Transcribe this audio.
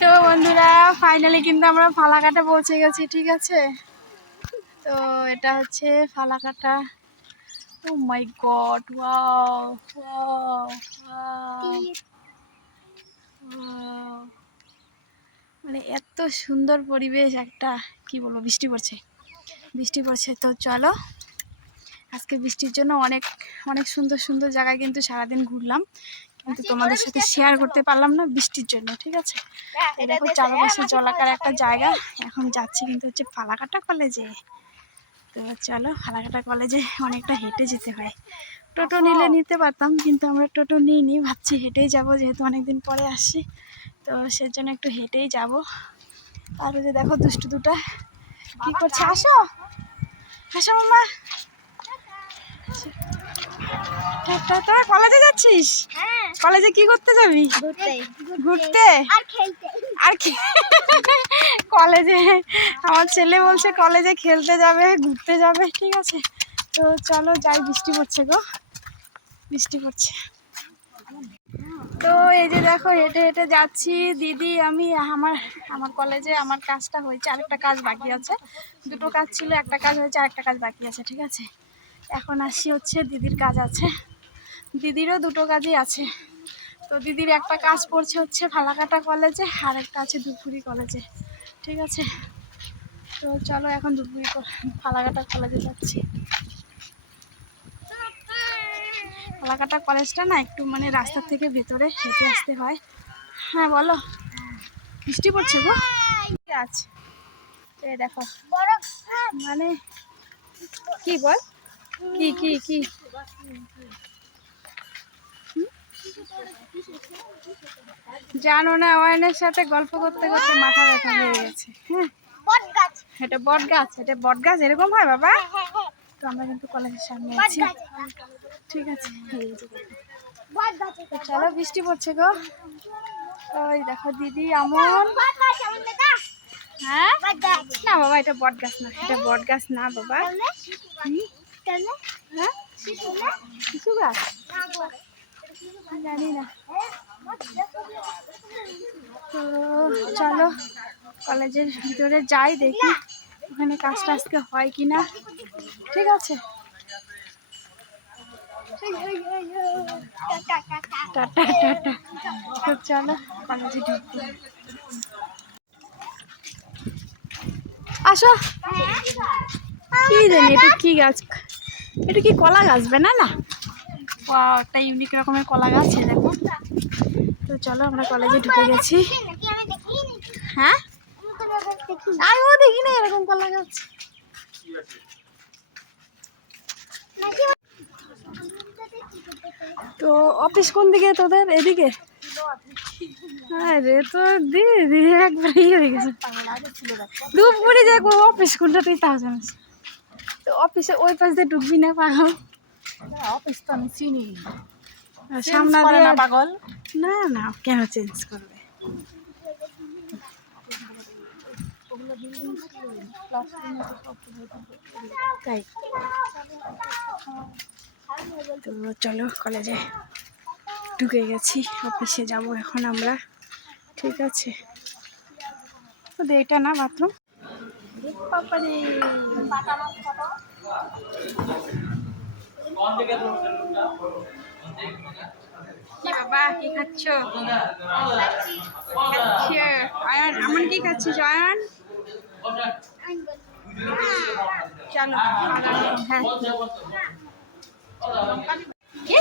তো বন্ধুরা ফাইনালি কিন্তু আমরা ফালাকাটা পৌঁছে গেছি, ঠিক আছে। তো এটা হচ্ছে ফালাকাটা। ও মাই গড, ওয়াও ওয়াও ওয়াও, মানে এত সুন্দর পরিবেশ একটা, কি বলবো, বৃষ্টি পড়ছে। তো চলো, আজকে বৃষ্টির জন্য অনেক অনেক সুন্দর সুন্দর জায়গায় কিন্তু সারাদিন ঘুরলাম, কিন্তু তোমাদের সাথে শেয়ার করতে পারলাম না বৃষ্টির জন্য, ঠিক আছে। দেখো চারপাশে জলাকার একটা জায়গা। এখন যাচ্ছি কিন্তু হচ্ছে ফালাকাটা কলেজে। তো চলো, ফালাকাটা কলেজে অনেকটা হেঁটে যেতে হয়। টোটো নিলে নিতে পারতাম, কিন্তু আমরা টোটো নিইনি, ভাবছি হেঁটেই যাব, যেহেতু অনেকদিন পরে আসছি। তো সেজন্য একটু হেঁটেই যাব। আর যে দেখো দুষ্টু দুটা কি করছে, আসো আসো মামা। তোরা কলেজে যাচ্ছিস? কলেজে কি করতে যাবি? ঘুরতে আর কি? কলেজে আমার ছেলে বলছে কলেজে খেলতে যাবে, ঘুরতে যাবে, ঠিক আছে। তো চলো যাই, বৃষ্টি পড়ছে গো, বৃষ্টি পড়ছে। তো এই যে দেখো হেঁটে হেঁটে যাচ্ছি, দিদি আমি। আমার কলেজে আমার কাজটা হয়েছে, আরেকটা কাজ বাকি আছে। দুটো কাজ ছিল, একটা কাজ হয়েছে, আরেকটা কাজ বাকি আছে, ঠিক আছে। এখন আসি হচ্ছে দিদির কাজ আছে, দিদিরও দুটো কাজই আছে। তো দিদির একটা কাজ পড়ছে হচ্ছে ফালাকাটা কলেজে, আর একটা আছে ধূপগুড়ি কলেজে, ঠিক আছে। তো চলো এখন ধূপগুড়ি ফালাকাটা কলেজে যাচ্ছি। ফালাকাটা কলেজটা না একটু মানে রাস্তার থেকে ভেতরে হেঁটে আসতে হয়। হ্যাঁ বলো, বৃষ্টি পড়ছে গো, আছে দেখো মানে কি বল, কি কি কি জানো না, ওয়াইনের সাথে গল্প করতে করতে মাথা ব্যথা হয়ে গেছে। হ্যাঁ, এটা বট গাছ, এটা বট গাছ এরকম হয় বাবা। তো আমরা কিন্তু কলেজের সামনে আছি, ঠিক আছে। চলো, বৃষ্টি পড়ছে গো। ওই দেখো দিদি আমন। হ্যাঁ না বাবা, এটা বট গাছ না, এটা বট গাছ না বাবা। হ্যাঁ, শিশু গাছ জানি না। তো চলো কলেজের ভিতরে যাই, দেখি ওখানে কাজটা আজকে হয় কিনা, ঠিক আছে। Tata tata. তো চলো কলেজে ঢুকবো, আসো। কি জানি এটা কি গাছ, এটা কি কলা গাছ? বেনানা, একটা ইউনিক রকমের কলা গাছ, দেখো। তো চলো আমরা কলেজে ঢুকে গেছি। হ্যাঁ, আমিও দেখি না এরকম কলা গাছ। তো অফিস কোন দিকে তোদের? এদিকে? হ্যাঁ রে, তো দিদি একবার ইয়ে হয়ে গেছে, ধূপগুড়ি দেখবো অফিস কোনটা তুই তা জানিস? তো অফিসে ওই পাশ দিয়ে ঢুকবি না পাগল? অফিস তো আমি চিনি, সামনে দিয়ে পাগল। না না, কেন চেঞ্জ করবে? তাই তো চলো কলেজে ঢুকে গেছি, অফিসে যাব এখন আমরা, ঠিক আছে। এটা না বাথরুম, কি বাবা কি খাচ্ছ? আমার কি খাচ্ছিস আয়ন? চলো, হ্যাঁ কি